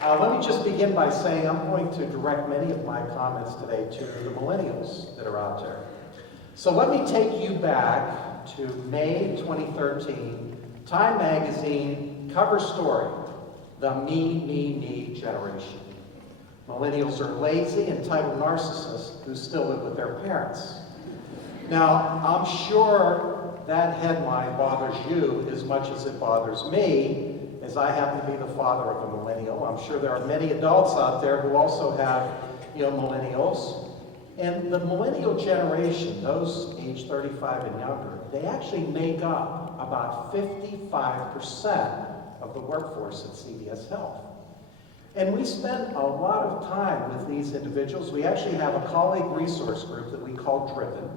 Let me just begin by saying I'm going to direct many of my comments today to the millennials that are out there. So let me take you back to May 2013, Time Magazine cover story, the me generation. Millennials are lazy, entitled narcissists who still live with their parents. Now, I'm sure that headline bothers you as much as it bothers me, as I happen to be the father of a millennial. I'm sure there are many adults out there who also have, millennials. And the millennial generation, those age 35 and younger, they actually make up about 55% of the workforce at CVS Health. And we spend a lot of time with these individuals. We actually have a colleague resource group that we call Driven,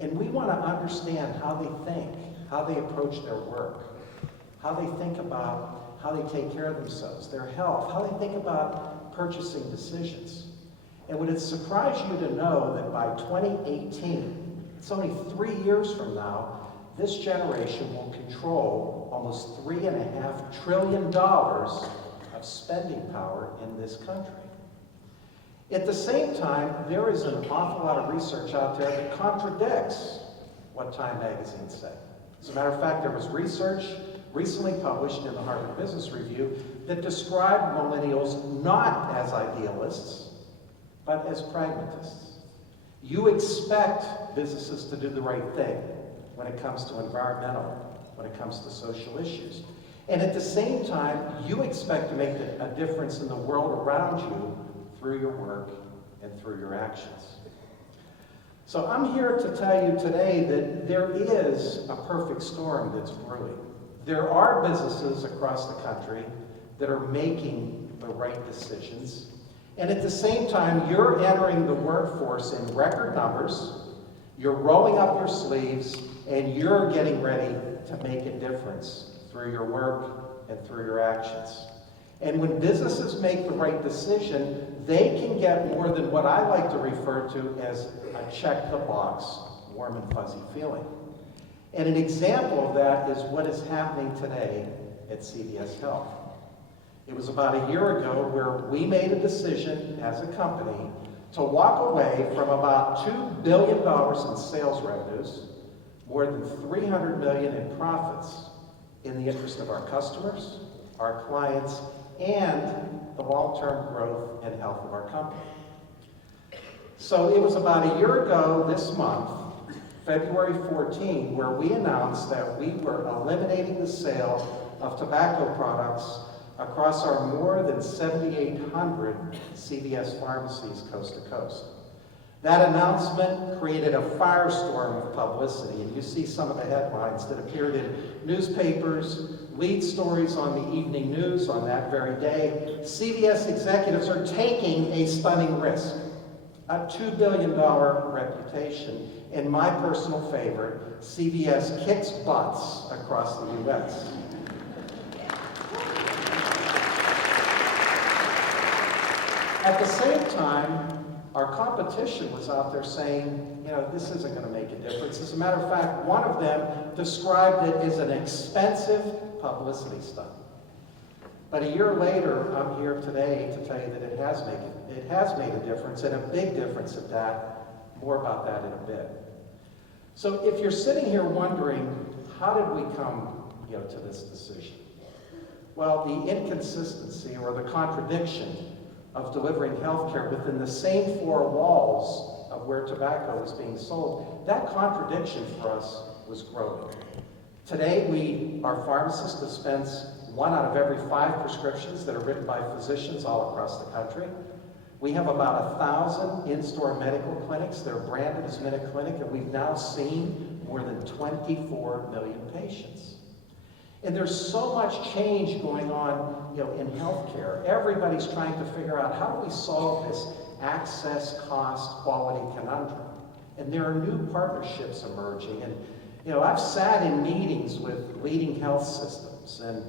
and we want to understand how they think, how they approach their work, how they think about how they take care of themselves, their health, how they think about purchasing decisions. And would it surprise you to know that by 2018, it's only 3 years from now, this generation will control almost $3.5 trillion of spending power in this country. At the same time, there is an awful lot of research out there that contradicts what Time Magazine said. As a matter of fact, there was research recently published in the Harvard Business Review that described millennials not as idealists, but as pragmatists. You expect businesses to do the right thing when it comes to environmental, when it comes to social issues. And at the same time, you expect to make a difference in the world around you through your work and through your actions. So I'm here to tell you today that there is a perfect storm that's brewing. There are businesses across the country that are making the right decisions. And at the same time, you're entering the workforce in record numbers, you're rolling up your sleeves, and you're getting ready to make a difference through your work and through your actions. And when businesses make the right decision, they can get more than what I like to refer to as a check-the-box, warm and fuzzy feeling. And an example of that is what is happening today at CVS Health. It was about a year ago where we made a decision as a company to walk away from about $2 billion in sales revenues, more than $300 million in profits, in the interest of our customers, our clients, and the long-term growth and health of our company. So it was about a year ago this month, February 14, where we announced that we were eliminating the sale of tobacco products across our more than 7,800 CVS pharmacies coast to coast. That announcement created a firestorm of publicity, and you see some of the headlines that appeared in newspapers, lead stories on the evening news on that very day. CVS executives are taking a stunning risk, a $2 billion reputation, and my personal favorite, CVS kicks butts across the U.S. At the same time, our competition was out there saying, this isn't going to make a difference. As a matter of fact, one of them described it as an expensive publicity stunt. But a year later, I'm here today to tell you that it has made a difference, and a big difference at that. More about that in a bit. So if you're sitting here wondering, how did we come to this decision? Well, the inconsistency or the contradiction of delivering health care within the same four walls of where tobacco was being sold, that contradiction for us was growing. Today, our pharmacists dispense 1 out of every 5 prescriptions that are written by physicians all across the country. We have about 1,000 in-store medical clinics. They're branded as MinuteClinic, and we've now seen more than 24 million patients. And there's so much change going on, in healthcare. Everybody's trying to figure out, how do we solve this access, cost, quality conundrum? And there are new partnerships emerging. And I've sat in meetings with leading health systems and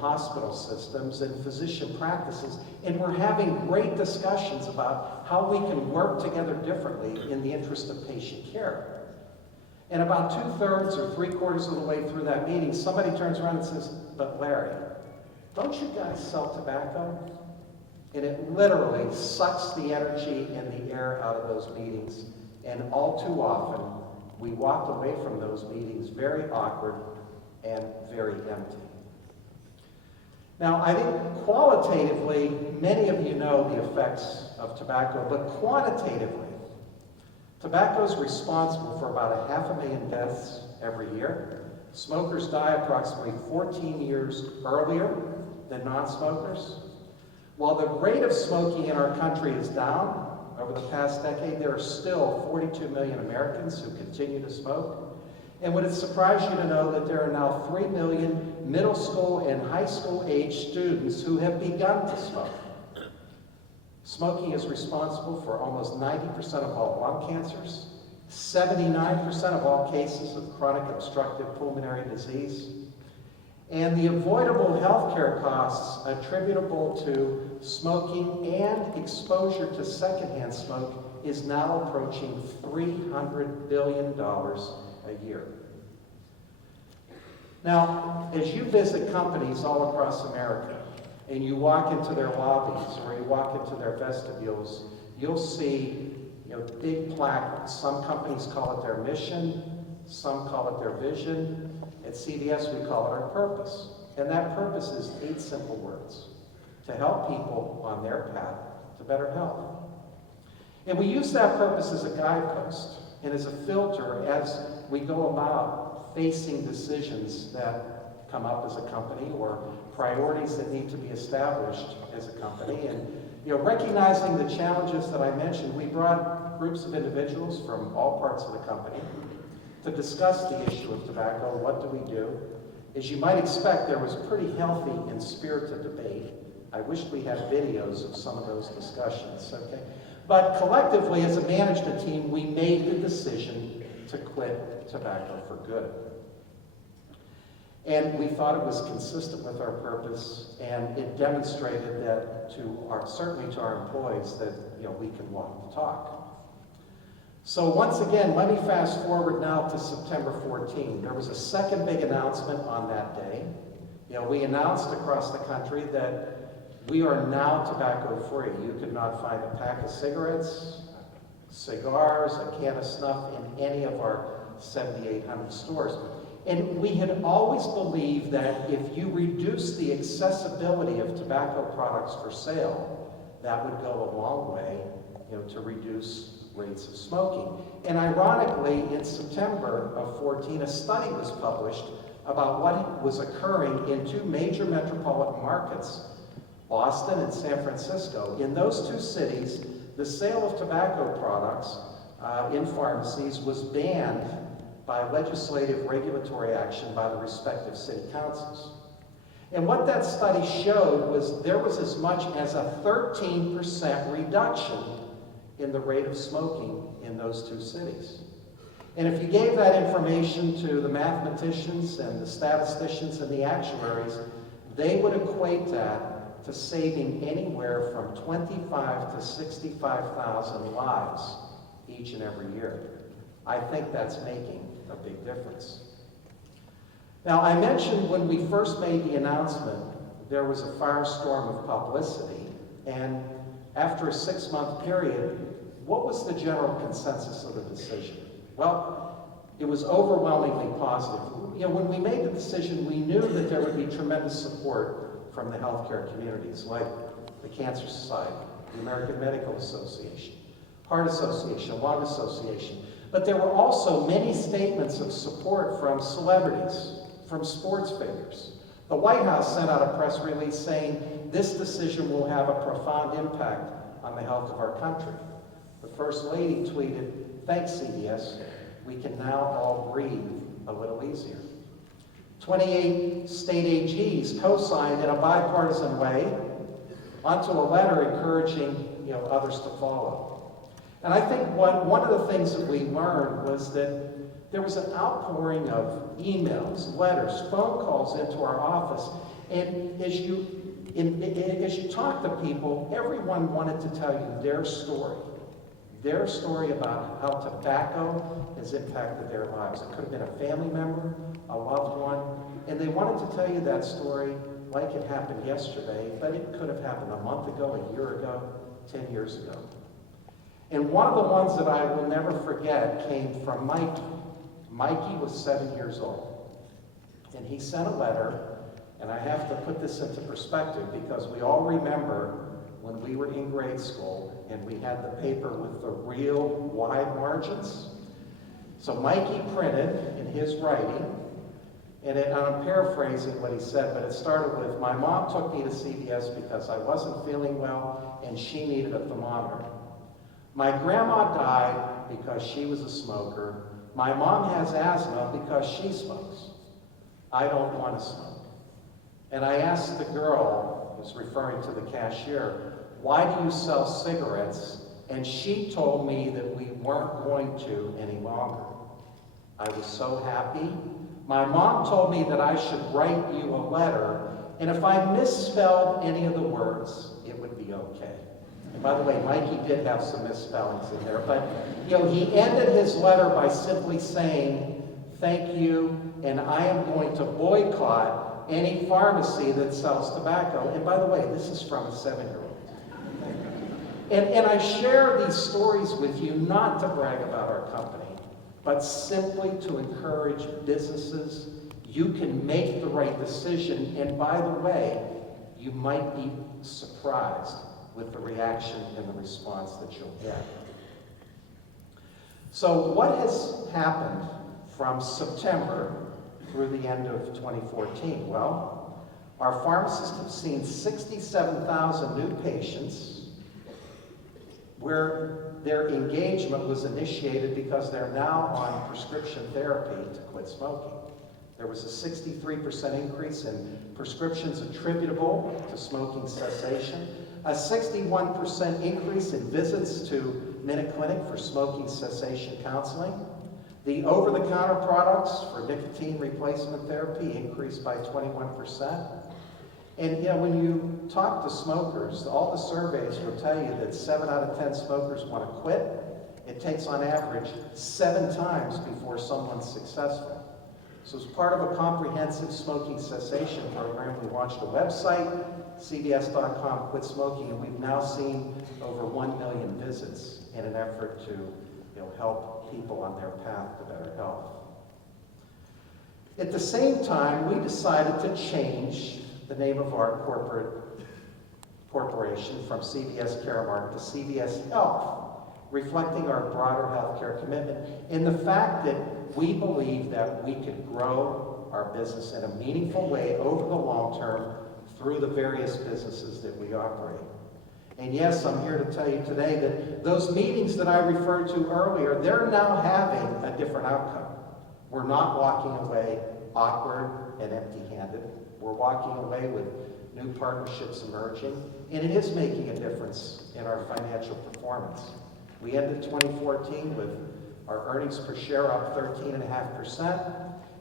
hospital systems and physician practices, and we're having great discussions about how we can work together differently in the interest of patient care. And about 2/3 or 3/4 of the way through that meeting, somebody turns around and says, "But Larry, don't you guys sell tobacco?" And it literally sucks the energy and the air out of those meetings. And all too often, we walked away from those meetings very awkward and very empty. Now, I think qualitatively, many of you know the effects of tobacco, but quantitatively, tobacco is responsible for about 500,000 deaths every year. Smokers die approximately 14 years earlier than non-smokers. While the rate of smoking in our country is down over the past decade, there are still 42 million Americans who continue to smoke. And would it surprise you to know that there are now 3 million middle school and high school age students who have begun to smoke? Smoking is responsible for almost 90% of all lung cancers, 79% of all cases of chronic obstructive pulmonary disease, and the avoidable healthcare costs attributable to smoking and exposure to secondhand smoke is now approaching $300 billion a year. Now, as you visit companies all across America, and you walk into their lobbies or you walk into their vestibules, you'll see big placards. Some companies call it their mission, some call it their vision. At CVS, we call it our purpose. And that purpose is 8 simple words: to help people on their path to better health. And we use that purpose as a guidepost and as a filter as we go about facing decisions that come up as a company or priorities that need to be established as a company. And recognizing the challenges that I mentioned, we brought groups of individuals from all parts of the company to discuss the issue of tobacco. What do we do? As you might expect, there was pretty healthy and spirited debate. I wish we had videos of some of those discussions, okay? But collectively, as a management team, we made the decision to quit tobacco for good. And we thought it was consistent with our purpose, and it demonstrated that certainly to our employees that we can walk the talk. So once again, let me fast forward now to September 14. There was a second big announcement on that day. We announced across the country that we are now tobacco free. You could not find a pack of cigarettes, cigars, a can of snuff in any of our 7,800 stores. And we had always believed that if you reduce the accessibility of tobacco products for sale, that would go a long way, to reduce rates of smoking. And ironically, in September of 14, a study was published about what was occurring in 2 major metropolitan markets, Boston and San Francisco. In those 2 cities, the sale of tobacco products in pharmacies was banned by legislative regulatory action by the respective city councils. And what that study showed was there was as much as a 13% reduction in the rate of smoking in those 2 cities. And if you gave that information to the mathematicians and the statisticians and the actuaries, they would equate that to saving anywhere from 25,000 to 65,000 lives each and every year. I think that's making a big difference. Now, I mentioned when we first made the announcement, there was a firestorm of publicity, and after a 6-month period, what was the general consensus of the decision? Well, it was overwhelmingly positive. When we made the decision, we knew that there would be tremendous support from the healthcare communities, like the Cancer Society, the American Medical Association, Heart Association, Lung Association. But there were also many statements of support from celebrities, from sports figures. The White House sent out a press release saying this decision will have a profound impact on the health of our country. The First Lady tweeted, "Thanks, CVS. We can now all breathe a little easier." 28 state AGs co-signed in a bipartisan way onto a letter encouraging others to follow. And I think one of the things that we learned was that there was an outpouring of emails, letters, phone calls into our office. And as you talk to people, everyone wanted to tell you their story about how tobacco has impacted their lives. It could have been a family member, a loved one, and they wanted to tell you that story like it happened yesterday, but it could have happened a month ago, a year ago, 10 years ago. And one of the ones that I will never forget came from Mikey. Mikey was 7 years old. And he sent a letter, and I have to put this into perspective because we all remember when we were in grade school and we had the paper with the real wide margins. So Mikey printed in his writing, and I'm paraphrasing what he said, but it started with, "My mom took me to CVS because I wasn't feeling well and she needed a thermometer. My grandma died because she was a smoker. My mom has asthma because she smokes. I don't want to smoke." And I asked the girl, who's referring to the cashier, "Why do you sell cigarettes?" And she told me that we weren't going to any longer. I was so happy. My mom told me that I should write you a letter, and if I misspelled any of the words, it would be okay. And by the way, Mikey did have some misspellings in there, but he ended his letter by simply saying, "Thank you, and I am going to boycott any pharmacy that sells tobacco." And by the way, this is from a 7-year-old. And I share these stories with you not to brag about our company, but simply to encourage businesses. You can make the right decision, and by the way, you might be surprised with the reaction and the response that you'll get. So what has happened from September through the end of 2014? Well, our pharmacists have seen 67,000 new patients where their engagement was initiated because they're now on prescription therapy to quit smoking. There was a 63% increase in prescriptions attributable to smoking cessation, a 61% increase in visits to Minute Clinic for smoking cessation counseling. The over-the-counter products for nicotine replacement therapy increased by 21%. And when you talk to smokers, all the surveys will tell you that 7 out of 10 smokers want to quit. It takes on average 7 times before someone's successful. So as part of a comprehensive smoking cessation program, we launched a website, cvs.com, Quit Smoking, and we've now seen over 1 million visits in an effort to help people on their path to better health. At the same time, we decided to change the name of our corporation from CVS Caremark to CVS Health, reflecting our broader healthcare commitment and the fact that we believe that we could grow our business in a meaningful way over the long term through the various businesses that we operate. And yes, I'm here to tell you today that those meetings that I referred to earlier, they're now having a different outcome. We're not walking away awkward and empty-handed. We're walking away with new partnerships emerging, and it is making a difference in our financial performance. We ended 2014 with our earnings per share up 13.5%,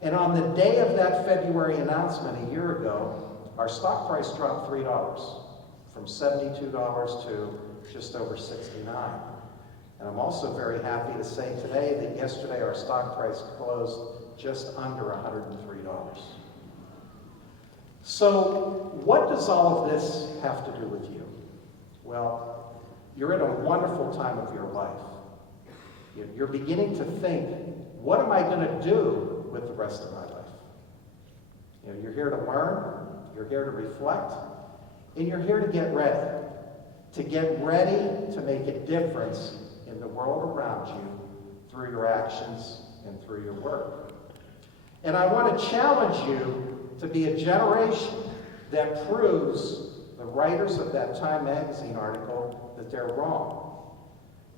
and on the day of that February announcement a year ago, our stock price dropped $3 from $72 to just over $69. And I'm also very happy to say today that yesterday our stock price closed just under $103. So what does all of this have to do with you? Well, you're in a wonderful time of your life. You're beginning to think, what am I going to do with the rest of my life? You're here to learn, you're here to reflect, and you're here to get ready. To get ready to make a difference in the world around you through your actions and through your work. And I want to challenge you to be a generation that proves the writers of that Time magazine article that they're wrong.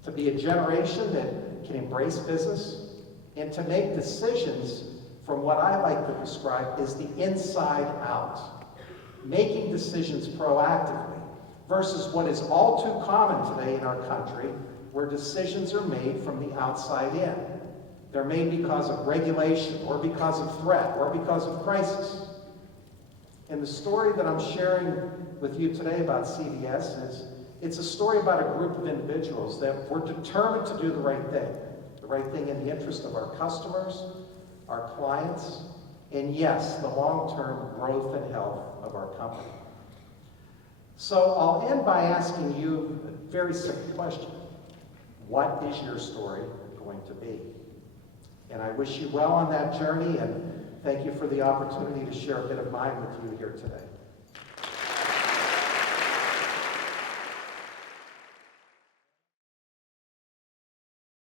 To be a generation that can embrace business and to make decisions from what I like to describe as the inside out. Making decisions proactively versus what is all too common today in our country where decisions are made from the outside in. They're made because of regulation or because of threat or because of crisis. And the story that I'm sharing with you today about CVS is, it's a story about a group of individuals that were determined to do the right thing in the interest of our customers, our clients, and yes, the long-term growth and health of our company. So I'll end by asking you a very simple question. What is your story going to be? And I wish you well on that journey, and thank you for the opportunity to share a bit of mine with you here today.